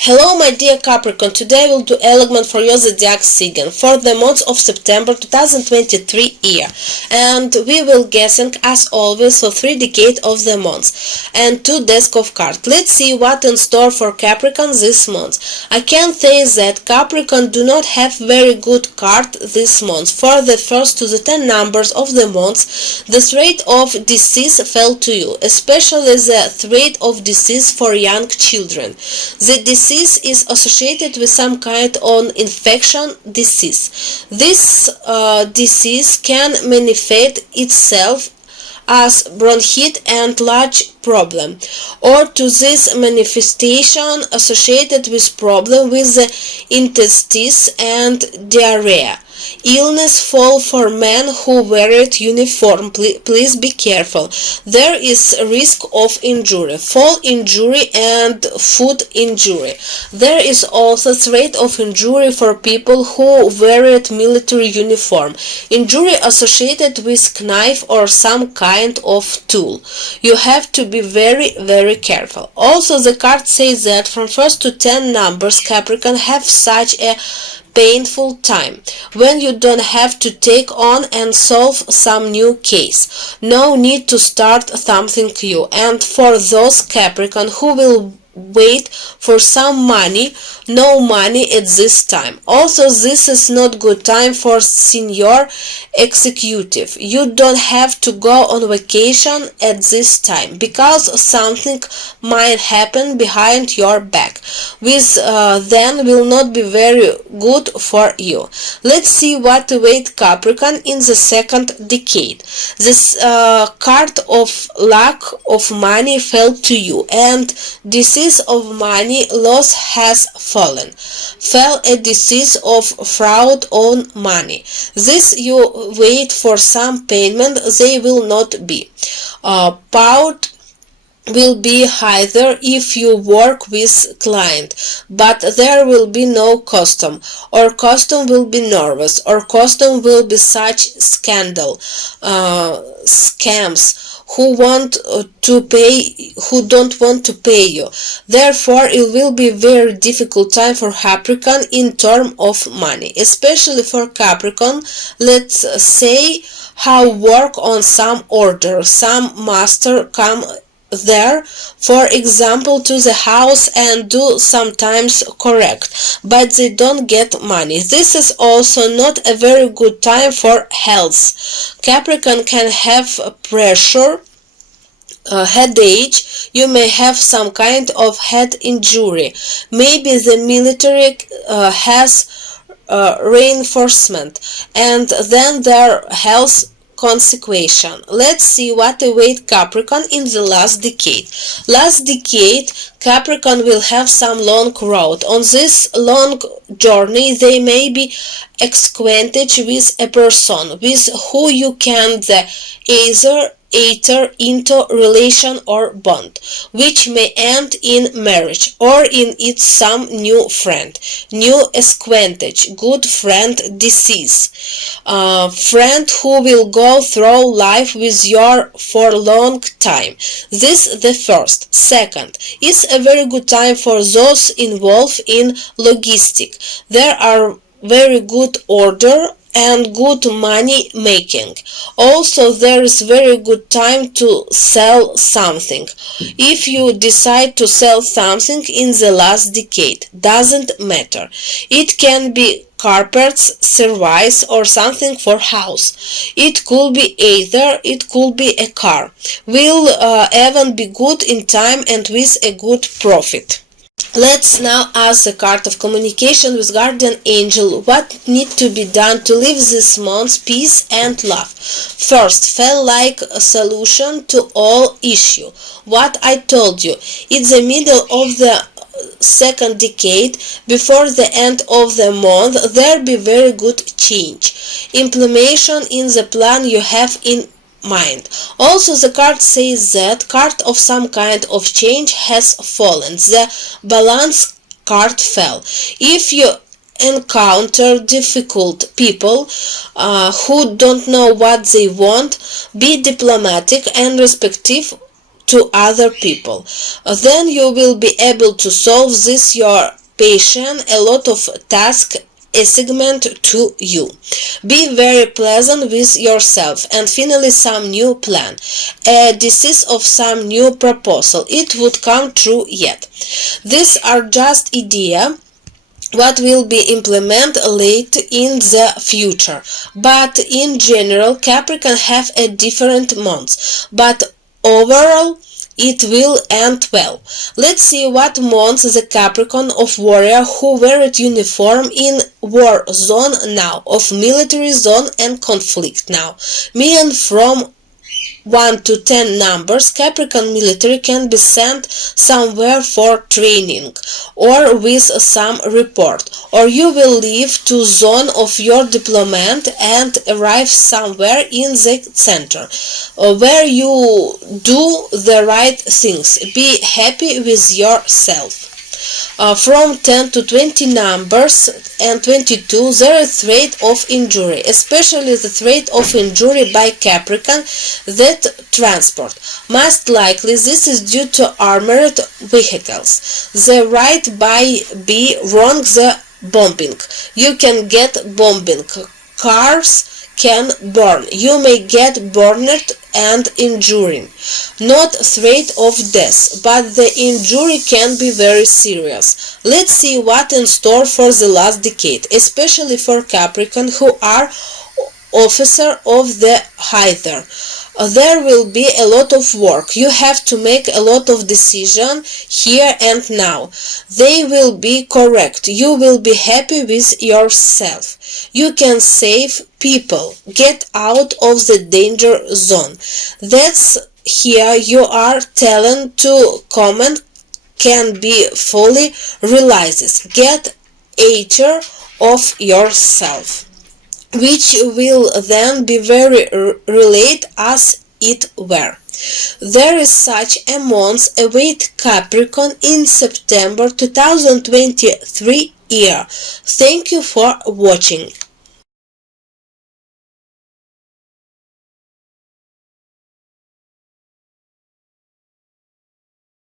Hello my dear Capricorn, today we'll do element for your Zodiac sign for the month of September 2023 year, and we will guessing as always for 3 decades of the month and 2 deck of cards. Let's see what in store for Capricorn this month. I can say that Capricorn do not have very good card this month. For the first to the 10 numbers of the month, the threat of disease fell to you, especially the threat of disease for young children. The disease is associated with some kind of infection disease. This disease can manifest itself as bronchitis and large problem, or to this manifestation associated with problem with the intestines and diarrhea. Illness fall for men who wear it uniform. Please be careful. There is risk of injury, fall injury and foot injury. There is also threat of injury for people who wear it military uniform. Injury associated with knife or some kind of tool. You have to be very careful. Also, the card says that from 1st to 10 numbers Capricorn have such a painful time when you don't have to take on and solve some new case. No need to start something new. And for those Capricorn who will wait for some money, no money at this time. Also, this is not good time for senior executive. You don't have to go on vacation at this time because something might happen behind your back, which then will not be very good for you. Let's see what await Capricorn in the second decade. This card of lack of money fell to you, and disease of money loss has fallen. Fell a disease of fraud on money. This you wait for some payment, they will not be. Pout will be higher if you work with client, but there will be no custom, or custom will be nervous, or custom will be such scandal, scams, who don't want to pay you. Therefore, it will be very difficult time for Capricorn in terms of money, especially for Capricorn. Let's say how work on some order, some master come there, for example, to the house and do sometimes correct, but they don't get money. This is also not a very good time for health. Capricorn can have pressure, headache. You may have some kind of head injury. Maybe the military has reinforcement, and then their health consequential. Let's see what await Capricorn in the last decade. Last decade, Capricorn will have some long road. On this long journey, they may be acquainted with a person with who you can either enter into relation or bond, which may end in marriage, or in it some new friend, new acquaintance, good friend, disease, friend who will go through life with you for a long time. This the first. Second, it's a very good time for those involved in logistics. There are very good order and good money making. Also, there is very good time to sell something. If you decide to sell something in the last decade, doesn't matter. It can be carpets, service, or something for house. It could be either, it could be a car. Will even be good in time and with a good profit. Let's now ask the card of communication with guardian angel what need to be done to live this month peace and love. First, feel like a solution to all issue. What I told you, it's the middle of the second decade, before the end of the month, there be very good change, implementation in the plan you have in mind. Also, the card says that card of some kind of change has fallen. The balance card fell. If you encounter difficult people who don't know what they want, be diplomatic and respectful to other people. Then you will be able to solve this your patient a lot of tasks assignment to you. Be very pleasant with yourself, and finally some new plan, a disease of some new proposal. It would come true yet. These are just idea what will be implemented late in the future, but in general Capricorn have a different months, but overall it will end well. Let's see what months the Capricorn of warrior who wear uniform in war zone now, of military zone and conflict now, meaning from 1 to 10 numbers. Capricorn military can be sent somewhere for training or with some report, or you will leave to zone of your deployment and arrive somewhere in the center where you do the right things. Be happy with yourself. From 10 to 20 numbers and 22, there is threat of injury, especially the threat of injury by Capricorn that transport. Most likely this is due to armored vehicles. The right by be wrong the bombing. You can get bombing. Cars can burn. You may get burned and injuring. Not threat of death, but the injury can be very serious. Let's see what in store for the last decade, especially for Capricorn who are officer of the Hither. There will be a lot of work. You have to make a lot of decisions here and now. They will be correct. You will be happy with yourself. You can save people. Get out of the danger zone. That's here you are talent to comment can be fully realized. Get HR of yourself, which will then be very relate as it were. There is such a month await Capricorn in September 2023 year. Thank you for watching.